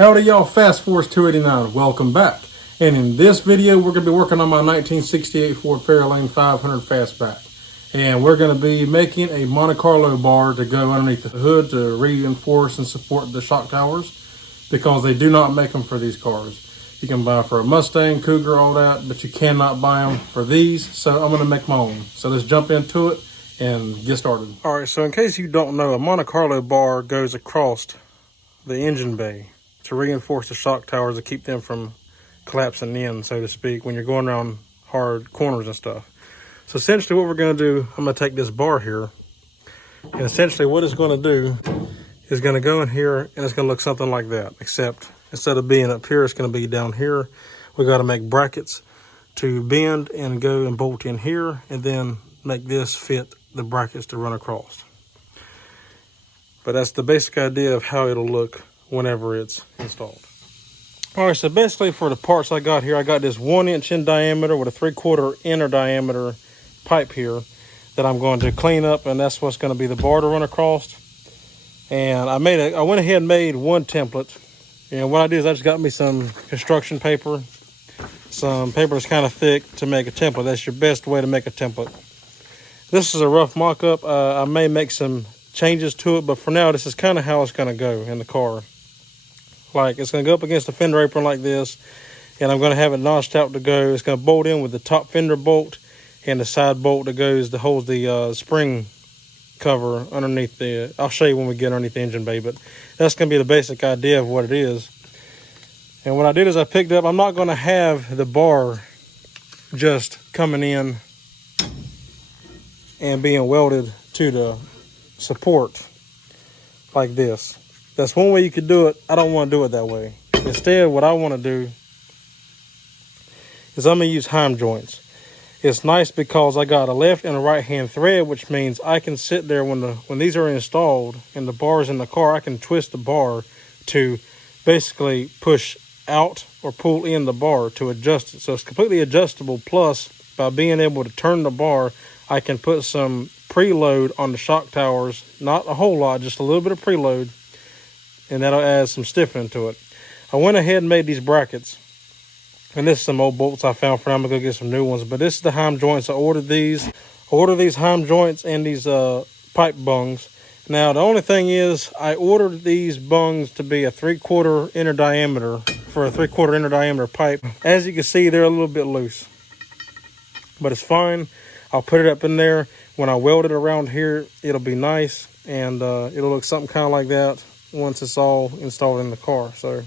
Howdy y'all, Fast Force 289, welcome back. And in this video, we're going to be working on my 1968 Ford Fairlane 500 Fastback. And we're going to be making a Monte Carlo bar to go underneath the hood to reinforce and support the shock towers, because they do not make them for these cars. You can buy them for a Mustang, Cougar, all that, but you cannot buy them for these, so I'm going to make my own. So let's jump into it and get started. Alright, so in case you don't know, a Monte Carlo bar goes across the engine bay to reinforce the shock towers to keep them from collapsing in, so to speak, when you're going around hard corners and stuff. So essentially what we're going to do, I'm going to take this bar here, and essentially what it's going to do is going to go in here, and it's going to look something like that, except instead of being up here, it's going to be down here. We got to make brackets to bend and go and bolt in here, and then make this fit the brackets to run across. But that's the basic idea of how it'll look whenever it's installed. All right, so basically for the parts I got here, I got this 1 inch in diameter with a 3/4 inner diameter pipe here that I'm going to clean up, and that's what's going to be the bar to run across. And I went ahead and made one template. And what I did is I just got me some construction paper, some paper that's kind of thick to make a template. That's your best way to make a template. This is a rough mock-up. I may make some changes to it, but for now, this is kind of how it's going to go in the car. Like, it's going to go up against the fender apron like this, and I'm going to have it notched out to go. It's going to bolt in with the top fender bolt and the side bolt that holds the spring cover underneath the. I'll show you when we get underneath the engine bay, but that's going to be the basic idea of what it is. And what I did is I picked up, I'm not going to have the bar just coming in and being welded to the support like this. That's one way you could do it. I don't want to do it that way. Instead, what I want to do is I'm going to use heim joints. It's nice because I got a left and a right hand thread, which means I can sit there when these are installed and the bar's in the car, I can twist the bar to basically push out or pull in the bar to adjust it. So it's completely adjustable. Plus, by being able to turn the bar, I can put some preload on the shock towers. Not a whole lot, just a little bit of preload. And that'll add some stiffening to it. I went ahead and made these brackets. And this is some old bolts I found for now. I'm going to go get some new ones. But this is the heim joints. I ordered these. I ordered these heim joints and these pipe bungs. Now, the only thing is, I ordered these bungs to be a 3/4 inner diameter for a 3/4 inner diameter pipe. As you can see, they're a little bit loose. But it's fine. I'll put it up in there. When I weld it around here, it'll be nice. And it'll look something kind of like that once it's all installed in the car. So,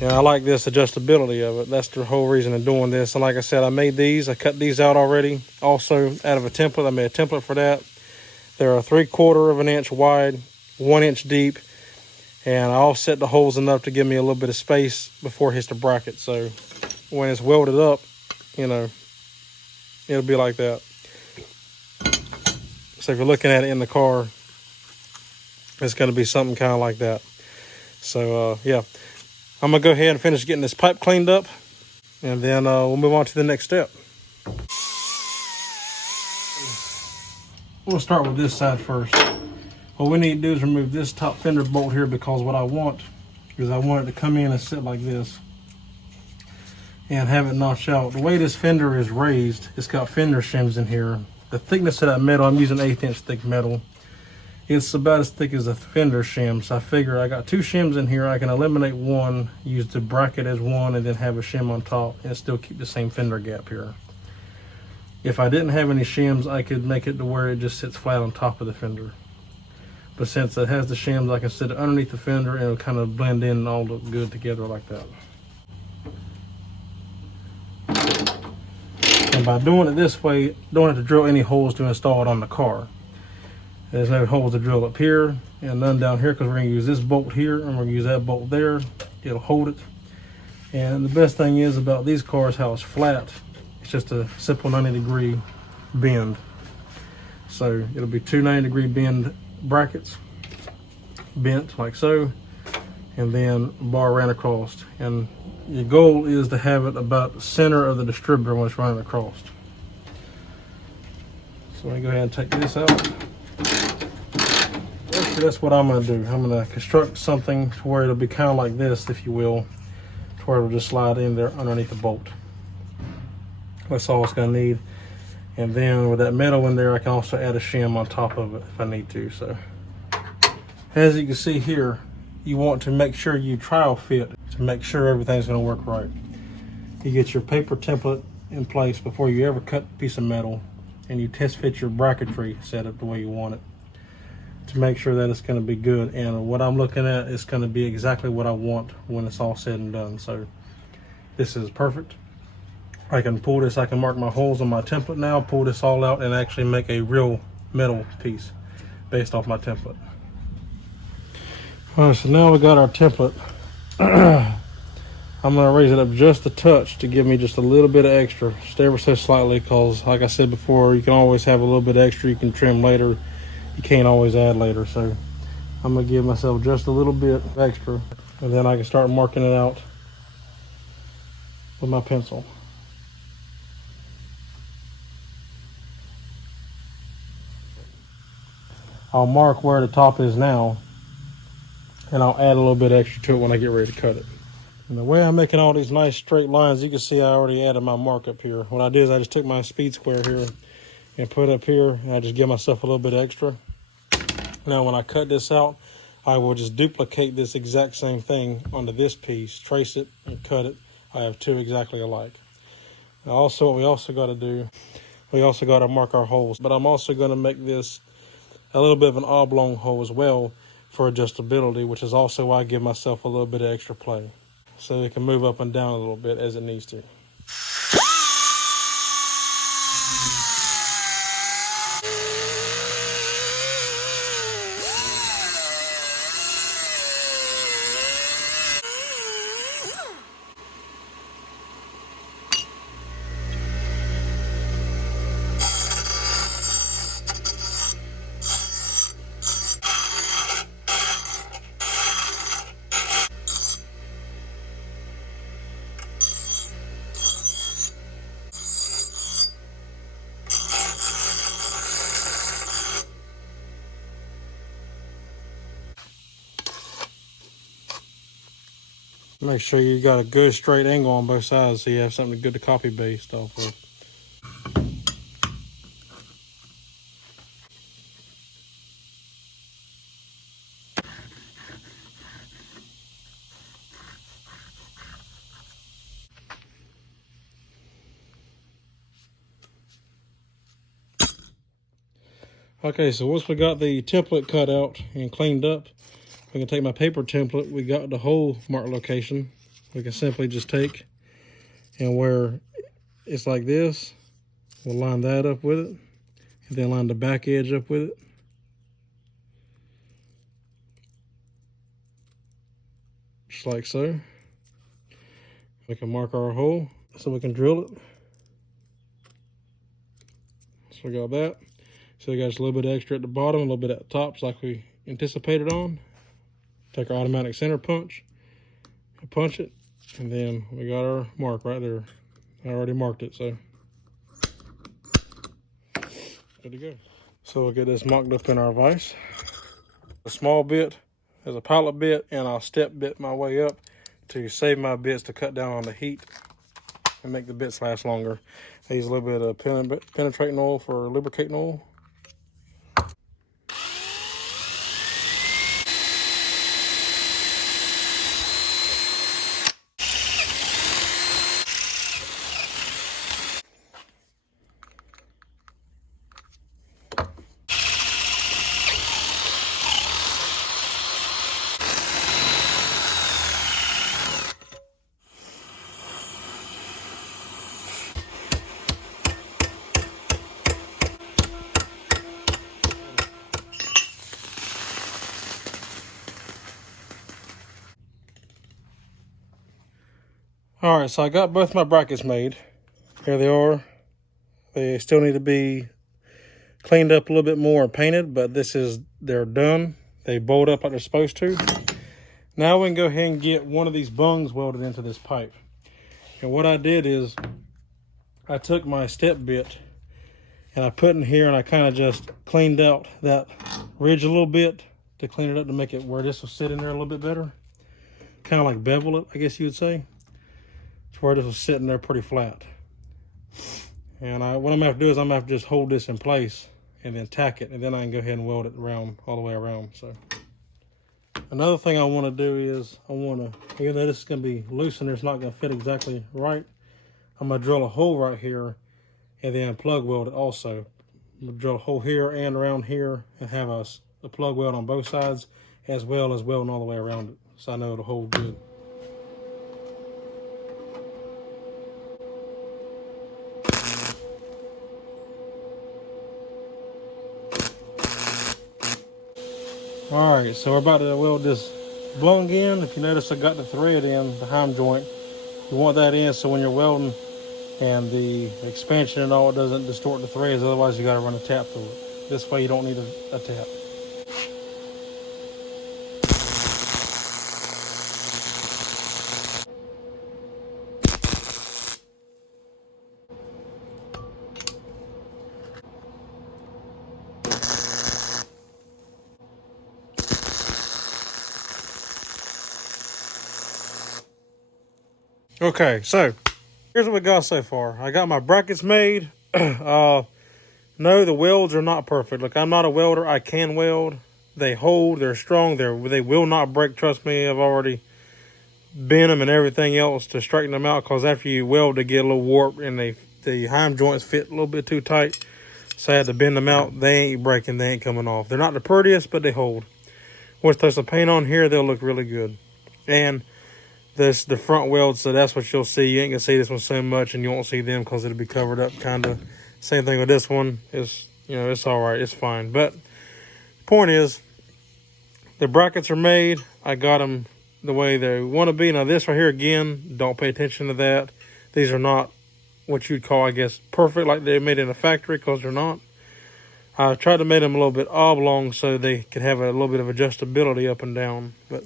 yeah, I like this adjustability of it. That's the whole reason of doing this. And like I said, I made these. I cut these out already. Also, out of a template, I made a template for that. They're a 3/4 inch wide, 1 inch deep. And I offset the holes enough to give me a little bit of space before it hits the bracket. So, when it's welded up, you know, it'll be like that. So if you're looking at it in the car, it's going to be something kind of like that. So, yeah. I'm going to go ahead and finish getting this pipe cleaned up, and then we'll move on to the next step. We'll start with this side first. What we need to do is remove this top fender bolt here, because what I want is I want it to come in and sit like this and have it notched out. The way this fender is raised, it's got fender shims in here. The thickness of that metal, I'm using 1/8 inch thick metal. It's about as thick as a fender shim. So I figure I got 2 shims in here. I can eliminate one, use the bracket as one, and then have a shim on top and still keep the same fender gap here. If I didn't have any shims, I could make it to where it just sits flat on top of the fender. But since it has the shims, I can sit it underneath the fender and it'll kind of blend in and all look good together like that. And by doing it this way, don't have to drill any holes to install it on the car. There's no holes to drill up here and none down here, because we're going to use this bolt here and we're going to use that bolt there. It'll hold it. And the best thing is about these cars, how it's flat. It's just a simple 90-degree bend. So it'll be 2 90-degree bend brackets, bent like so, and then bar ran across. And your goal is to have it about the center of the distributor when it's running across. So I'm going to go ahead and take this out. So that's what I'm gonna do. I'm gonna construct something to where it'll be kind of like this, if you will, to where it'll just slide in there underneath the bolt. That's all it's gonna need. And then with that metal in there, I can also add a shim on top of it if I need to. So as you can see here, you want to make sure you trial fit to make sure everything's gonna work right. You get your paper template in place before you ever cut a piece of metal, and you test fit your bracketry setup the way you want it to make sure that it's gonna be good. And what I'm looking at is gonna be exactly what I want when it's all said and done. So this is perfect. I can pull this, I can mark my holes on my template now, pull this all out and actually make a real metal piece based off my template. All right, so now we got our template. I'm gonna raise it up just a touch to give me just a little bit of extra, just ever so slightly, because like I said before, you can always have a little bit extra you can trim later. You can't always add later. So I'm gonna give myself just a little bit extra, and then I can start marking it out with my pencil. I'll mark where the top is now, and I'll add a little bit extra to it when I get ready to cut it. And the way I'm making all these nice straight lines, you can see I already added my mark up here. What I did is I just took my speed square here and put it up here, and I just give myself a little bit extra. Now when I cut this out, I will just duplicate this exact same thing onto this piece, trace it and cut it. I have two exactly alike. Now also, what we also got to do, we also got to mark our holes, but I'm also going to make this a little bit of an oblong hole as well for adjustability, which is also why I give myself a little bit of extra play, so it can move up and down a little bit as it needs to. Make sure you got a good straight angle on both sides so you have something good to copy based off of. Okay, so once we got the template cut out and cleaned up, we can take my paper template. We got the hole mark location. We can simply just take, and where it's like this, we'll line that up with it, and then line the back edge up with it. Just like so. We can mark our hole so we can drill it. So we got that. So we got just a little bit extra at the bottom, a little bit at the top, just like we anticipated on. Take our automatic center punch, punch it, and then we got our mark right there. I already marked it, so good to go. So we'll get this mocked up in our vise. A small bit as a pilot bit, and I'll step bit my way up to save my bits to cut down on the heat and make the bits last longer. I use a little bit of penetrating oil for lubricating oil. All right, so I got both my brackets made. Here they are. They still need to be cleaned up a little bit more and painted, but they're done. They bolt up like they're supposed to. Now we can go ahead and get one of these bungs welded into this pipe. And what I did is I took my step bit and I put in here and I kind of just cleaned out that ridge a little bit to clean it up to make it where this will sit in there a little bit better. Kind of like bevel it, I guess you would say. To where this will sit in there pretty flat. And what I'm gonna have to do is I'm gonna have to just hold this in place and then tack it, and then I can go ahead and weld it around all the way around. So another thing I want to do is even though this is gonna be loose and it's not gonna fit exactly right, I'm gonna drill a hole right here and then plug weld it also. I'm gonna drill a hole here and around here and have a plug weld on both sides, as well as welding all the way around it, so I know it'll hold good. All right, so we're about to weld this blung in. If you notice, I got the thread in the heim joint. You want that in so when you're welding and the expansion and all, it doesn't distort the threads. Otherwise, you got to run a tap through it. This way, you don't need a tap. Okay, so here's what we got so far. I got my brackets made. No, the welds are not perfect. Look, I'm not a welder. I can weld. They hold. They're strong. They will not break. Trust me. I've already bent them and everything else to straighten them out, because after you weld, they get a little warped and the heim joints fit a little bit too tight. So I had to bend them out. They ain't breaking. They ain't coming off. They're not the prettiest, but they hold. Once there's some paint on here, they'll look really good. And the front weld, so that's what you'll see. You ain't gonna see this one so much, and you won't see them because it'll be covered up kind of. Same thing with this one. It's all right. It's fine. But the point is, the brackets are made. I got them the way they want to be. Now this right here, again, don't pay attention to that. These are not what you'd call, I guess, perfect like they're made in a factory, because they're not. I tried to make them a little bit oblong so they could have a little bit of adjustability up and down. But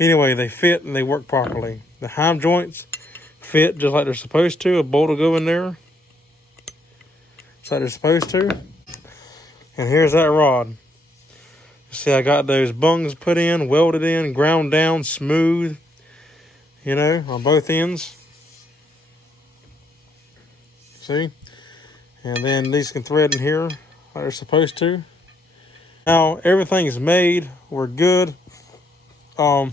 anyway, they fit and they work properly. The heim joints fit just like they're supposed to. A bolt will go in there just like they're supposed to. And here's that rod. See, I got those bungs put in, welded in, ground down, smooth, on both ends. See? And then these can thread in here like they're supposed to. Now, everything is made. We're good. I'm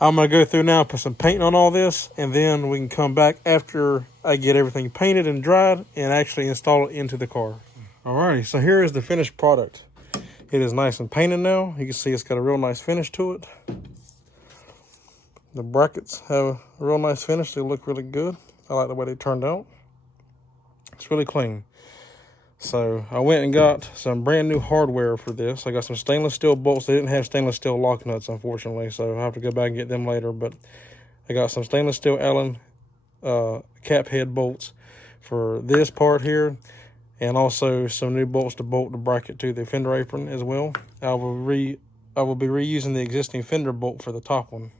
going to go through now, put some paint on all this, and then we can come back after I get everything painted and dried and actually install it into the car. Alrighty, so here is the finished product. It is nice and painted now. You can see it's got a real nice finish to it. The brackets have a real nice finish. They look really good. I like the way they turned out. It's really clean. So I went and got some brand new hardware for this. I got some stainless steel bolts. They didn't have stainless steel lock nuts, unfortunately, so I'll have to go back and get them later. But I got some stainless steel Allen cap head bolts for this part here, and also some new bolts to bolt the bracket to the fender apron as well. I will be reusing the existing fender bolt for the top one.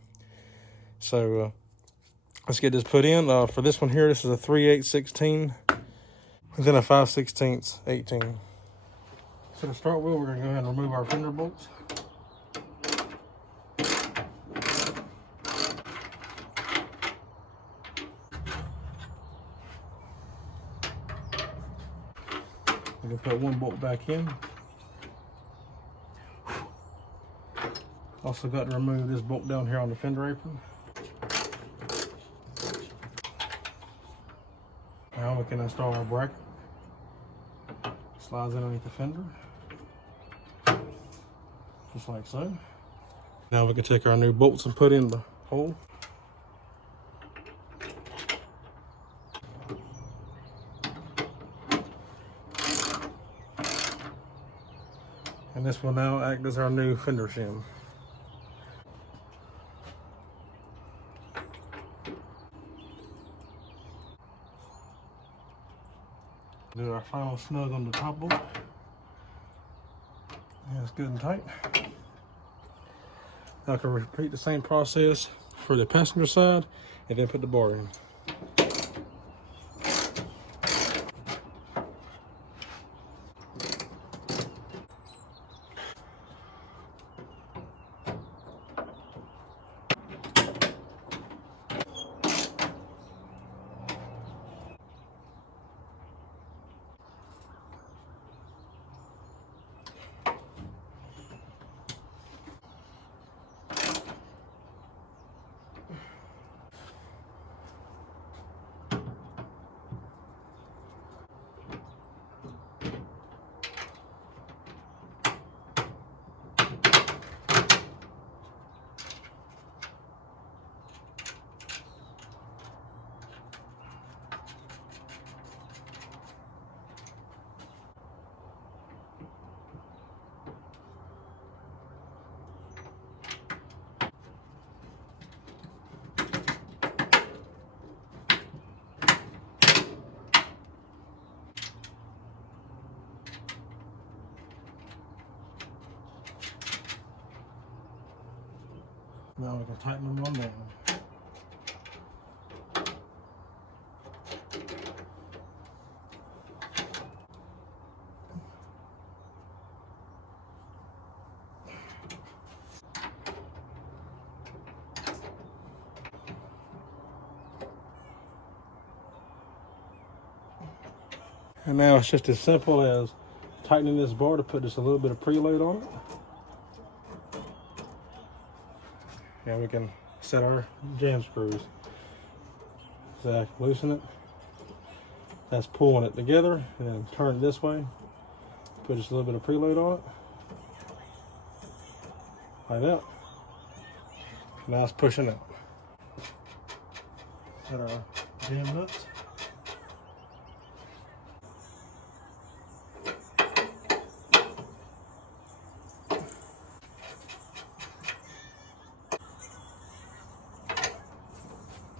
So let's get this put in. For this one here, this is a 3/8/16. And then a 5/16 18. So to start with, we're going to go ahead and remove our fender bolts. I'm going to put one bolt back in. Also got to remove this bolt down here on the fender apron. Now we can install our bracket. Slides in underneath the fender, just like so. Now we can take our new bolts and put in the hole. And this will now act as our new fender shim. Do our final snug on the top bolt. And it's good and tight. Now I can repeat the same process for the passenger side and then put the bar in. Now we can tighten them on down. And now it's just as simple as tightening this bar to put just a little bit of preload on it. And we can set our jam screws. So I loosen it. That's pulling it together, and then turn it this way. Put just a little bit of preload on it. Like that. Now it's pushing out. Set our jam nuts.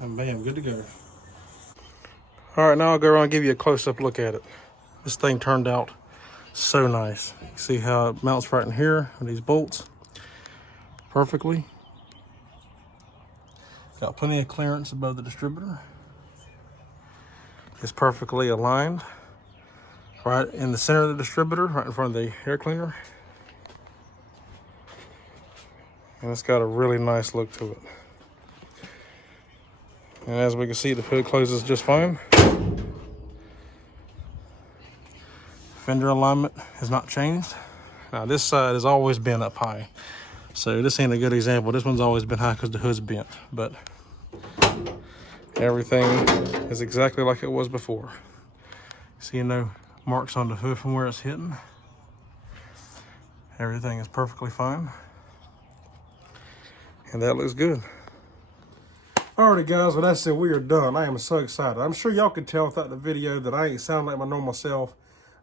And bam, good to go. All right, now I'll go around and give you a close-up look at it. This thing turned out so nice. You see how it mounts right in here with these bolts perfectly. Got plenty of clearance above the distributor. It's perfectly aligned right in the center of the distributor, right in front of the air cleaner. And it's got a really nice look to it. And as we can see, the hood closes just fine. Fender alignment has not changed. Now this side has always been up high. So this ain't a good example. This one's always been high because the hood's bent. But everything is exactly like it was before. See no marks on the hood from where it's hitting. Everything is perfectly fine. And that looks good. Alrighty guys, well that's it, we are done. I am so excited. I'm sure y'all can tell without the video that I ain't sound like my normal self.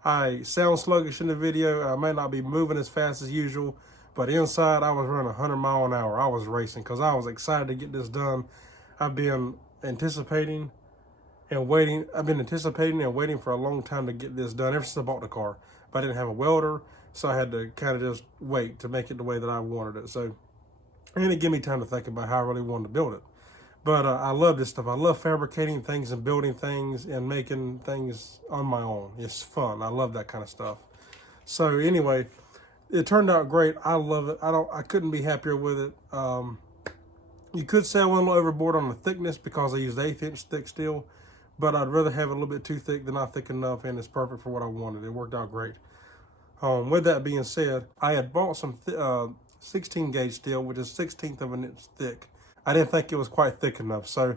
I sound sluggish in the video. I may not be moving as fast as usual, but inside I was running 100 miles an hour. I was racing because I was excited to get this done. I've been anticipating and waiting. I've been anticipating and waiting for a long time to get this done ever since I bought the car. But I didn't have a welder, so I had to kind of just wait to make it the way that I wanted it. So it didn't give me time to think about how I really wanted to build it. But I love this stuff. I love fabricating things and building things and making things on my own. It's fun. I love that kind of stuff. So anyway, it turned out great. I love it. I couldn't be happier with it. You could say I went a little overboard on the thickness because I used 1/8 inch thick steel, but I'd rather have it a little bit too thick than not thick enough, and it's perfect for what I wanted. It worked out great. With that being said, I had bought some 16 gauge steel, which is 1/16 of an inch thick. I didn't think it was quite thick enough. So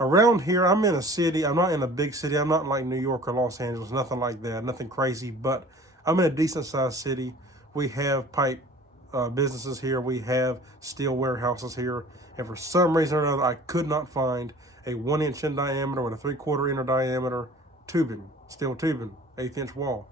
around here, I'm in a city. I'm not in a big city. I'm not like New York or Los Angeles, nothing like that, nothing crazy, but I'm in a decent sized city. We have pipe businesses here. We have steel warehouses here. And for some reason or another, I could not find a 1 inch in diameter with a 3/4 inch diameter tubing, steel tubing, 1/8 inch wall.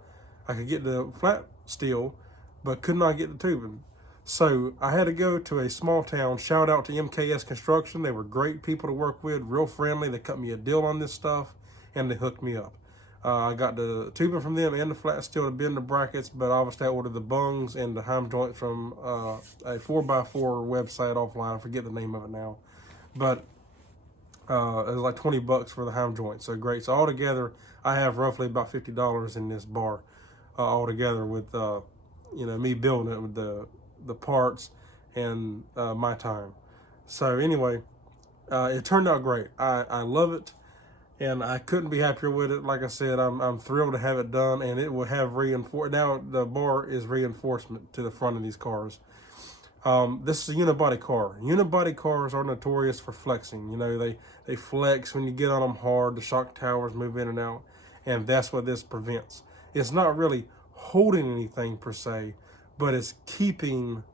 I could get the flat steel, but could not get the tubing. So I had to go to a small town. Shout out to MKS Construction. They were great people to work with, real friendly. They cut me a deal on this stuff, and they hooked me up. I got the tubing from them and the flat steel to bend the brackets, but obviously I ordered the bungs and the heim joint from a 4x4 website offline. I forget the name of it now. But it was like 20 bucks for the heim joint. So great. So altogether, I have roughly about $50 in this bar altogether with, me building it with the parts and my time. So anyway, it turned out great. I love it, and I couldn't be happier with it. Like I said, I'm thrilled to have it done, and it will have now the bar is reinforcement to the front of these cars. This is a unibody car. Unibody cars are notorious for flexing. They flex when you get on them hard. The shock towers move in and out, and that's what this prevents. It's not really holding anything per se, but it's keeping,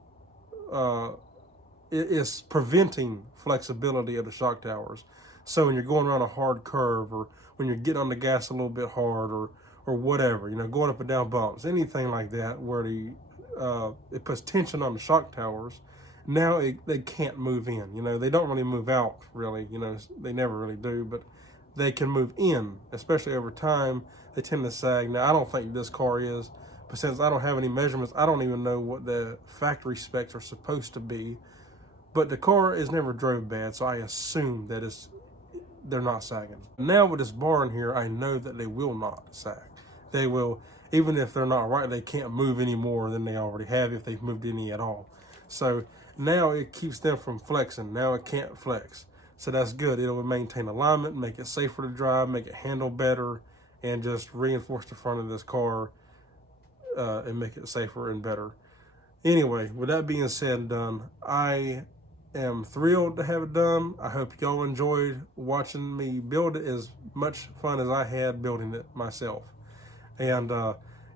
it's preventing flexibility of the shock towers. So when you're going around a hard curve, or when you're getting on the gas a little bit hard, or whatever, going up and down bumps, anything like that, where it puts tension on the shock towers, now they can't move in. They don't really move out, really. They never really do, but they can move in, especially over time. They tend to sag. Now, I don't think this car is, but since I don't have any measurements, I don't even know what the factory specs are supposed to be but the car is never drove bad, so I assume that they're not sagging. Now with this bar in here, I know that they will not sag. They will, even if they're not right, they can't move any more than they already have if they've moved any at all. So now it keeps them from flexing. Now it can't flex. So that's good. It'll maintain alignment, make it safer to drive, make it handle better, and just reinforce the front of this car and make it safer and better. Anyway, with that being said and done, I am thrilled to have it done. I hope y'all enjoyed watching me build it as much fun as I had building it myself. And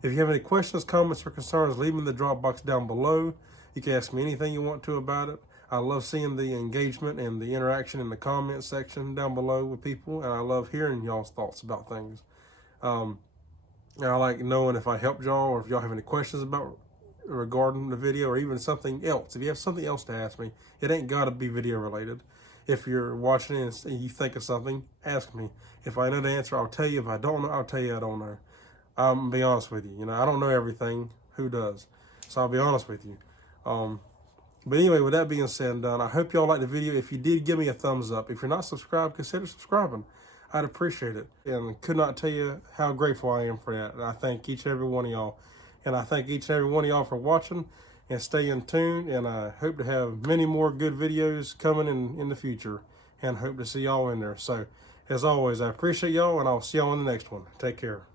if you have any questions, comments, or concerns, leave them in the drop box down below. You can ask me anything you want to about it. I love seeing the engagement and the interaction in the comment section down below with people, and I love hearing y'all's thoughts about things. And I like knowing if I helped y'all or if y'all have any questions about regarding the video or even something else. If you have something else to ask me, it ain't got to be video related. If you're watching it and you think of something, ask me. If I know the answer, I'll tell you. If I don't know, I'll tell you I don't know. I'm gonna be honest with you. I don't know everything. Who does? So I'll be honest with you. But anyway, with that being said and done, I hope y'all liked the video. If you did, give me a thumbs up. If you're not subscribed, consider subscribing. I'd appreciate it. And could not tell you how grateful I am for that. And I thank each and every one of y'all. And I thank each and every one of y'all for watching and staying tuned. And I hope to have many more good videos coming in the future. And hope to see y'all in there. So, as always, I appreciate y'all, and I'll see y'all in the next one. Take care.